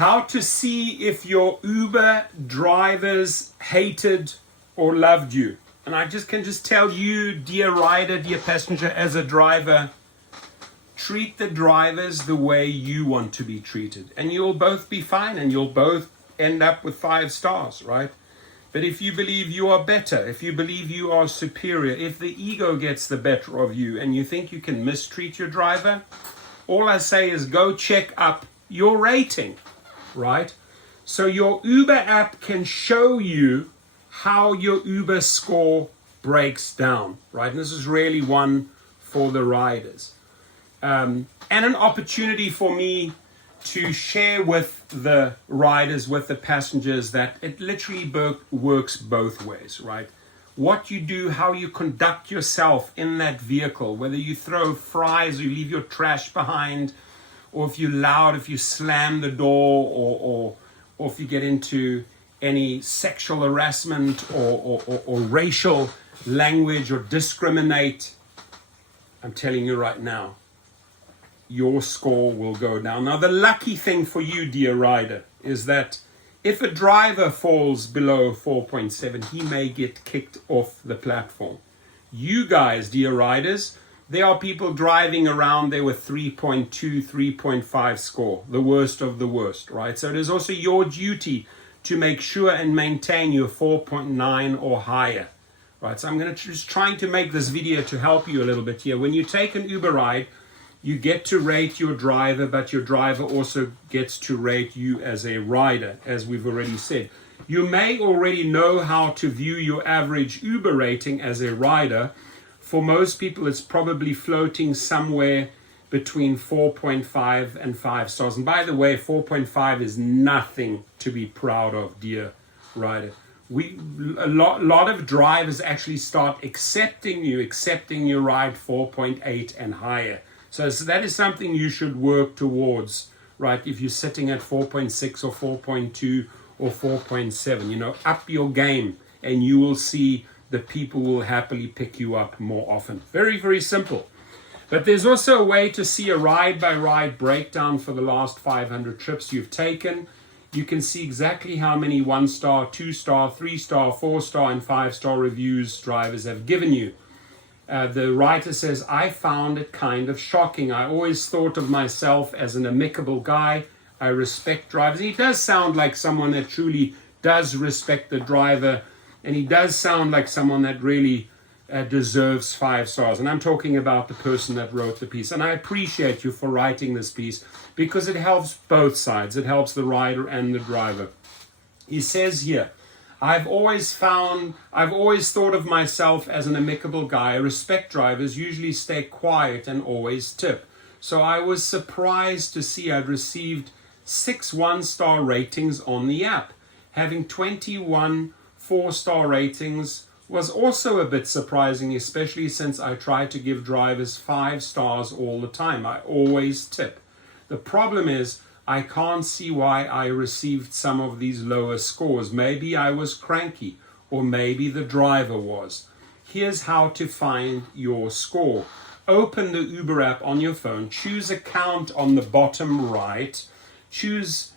How to see if your Uber drivers hated or loved you. And I can just tell you, dear rider, dear passenger, as a driver, treat the drivers the way you want to be treated. And you'll both be fine and you'll both end up with 5 stars, right? But if you believe you are better, if you believe you are superior, if the ego gets the better of you and you think you can mistreat your driver, all I say is go check up your rating, right? So your Uber app can show you how your Uber score breaks down, right? And this is really one for the riders. And an opportunity for me to share with the riders, with the passengers, that it literally works both ways, right? What you do, how you conduct yourself in that vehicle, whether you throw fries or you leave your trash behind, or if you're loud, if you slam the door, or if you get into any sexual harassment or racial language or discriminate, I'm telling you right now, your score will go down. Now, the lucky thing for you, dear rider, is that if a driver falls below 4.7, he may get kicked off the platform. You guys, dear riders, there are people driving around there with 3.2, 3.5 score, the worst of the worst, right? So it is also your duty to make sure and maintain your 4.9 or higher, right? So I'm going to just trying to make this video to help you a little bit here. When you take an Uber ride, you get to rate your driver, but your driver also gets to rate you as a rider, as we've already said. You may already know how to view your average Uber rating as a rider. For most people, it's probably floating somewhere between 4.5 and 5 stars. And by the way, 4.5 is nothing to be proud of, dear rider. A lot of drivers actually start accepting your ride 4.8 and higher. So that is something you should work towards, right? If you're sitting at 4.6 or 4.2 or 4.7, up your game and you will see the people will happily pick you up more often. Very, very simple. But there's also a way to see a ride-by-ride breakdown for the last 500 trips you've taken. You can see exactly how many 1-star, 2-star, 3-star, 4-star, and 5-star reviews drivers have given you. The writer says, I found it kind of shocking. I always thought of myself as an amicable guy. I respect drivers. He does sound like someone that truly does respect the driver, and he does sound like someone that really deserves 5 stars. And I'm talking about the person that wrote the piece. And I appreciate you for writing this piece because it helps both sides. It helps the rider and the driver. He says here, I've always thought of myself as an amicable guy. I respect drivers, usually stay quiet and always tip. So I was surprised to see I'd received 6 1-star ratings on the app. Having 21 4-star ratings was also a bit surprising, especially since I try to give drivers 5 stars all the time. I always tip. The problem is, I can't see why I received some of these lower scores. Maybe I was cranky, or maybe the driver was. Here's how to find your score. Open the Uber app on your phone, choose account on the bottom right, choose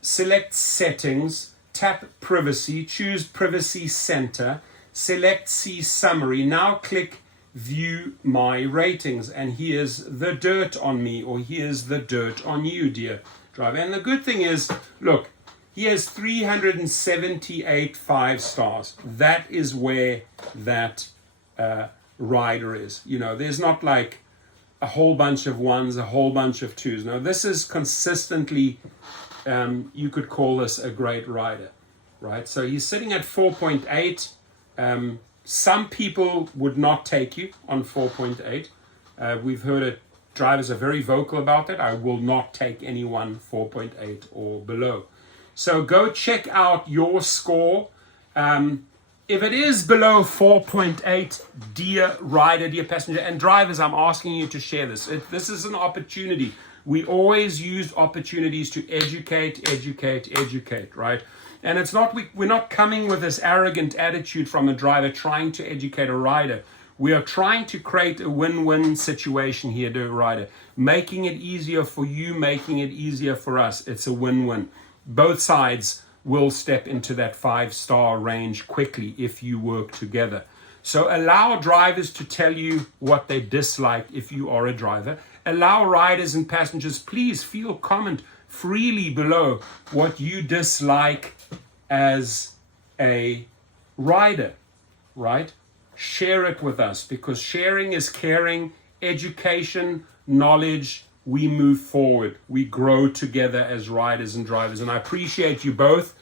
select settings, tap privacy, choose privacy center, select see summary. Now click view my ratings, and here's the dirt on me, or here's the dirt on you, dear driver. And the good thing is, look, he has 378 5 stars. That is where that rider is. There's not like a whole bunch of 1s, a whole bunch of 2s. No, this is consistently, you could call this a great rider, right? So he's sitting at 4.8. Some people would not take you on 4.8. We've heard it. Drivers are very vocal about that. I will not take anyone 4.8 or below. So go check out your score. If it is below 4.8, dear rider, dear passenger, and drivers, I'm asking you to share this. This is an opportunity. We always use opportunities to educate, right? And it's not, we're not coming with this arrogant attitude from a driver trying to educate a rider. We are trying to create a win-win situation here, dear rider. Making it easier for you, making it easier for us. It's a win-win. Both sides will step into that 5-star range quickly if you work together. So allow drivers to tell you what they dislike if you are a driver. Allow riders and passengers, please comment freely below what you dislike as a rider, right? Share it with us, because sharing is caring. Education, knowledge, we move forward. We grow together as riders and drivers. And I appreciate you both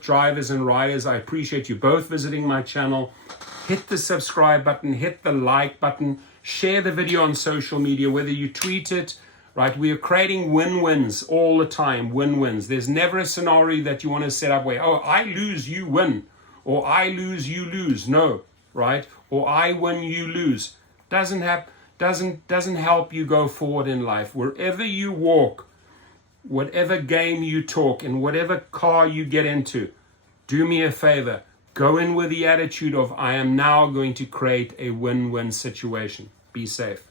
drivers and riders. I appreciate you both visiting my channel. Hit the subscribe button, hit the like button, share the video on social media, whether you tweet it, right? We are creating win-wins all the time, win-wins. There's never a scenario that you want to set up where, oh, I lose, you win, or I lose, you lose. No, right? Or I win, you lose. Doesn't help you go forward in life. Wherever you walk, whatever game you talk, in whatever car you get into, do me a favor. Go in with the attitude of, I am now going to create a win-win situation. Be safe.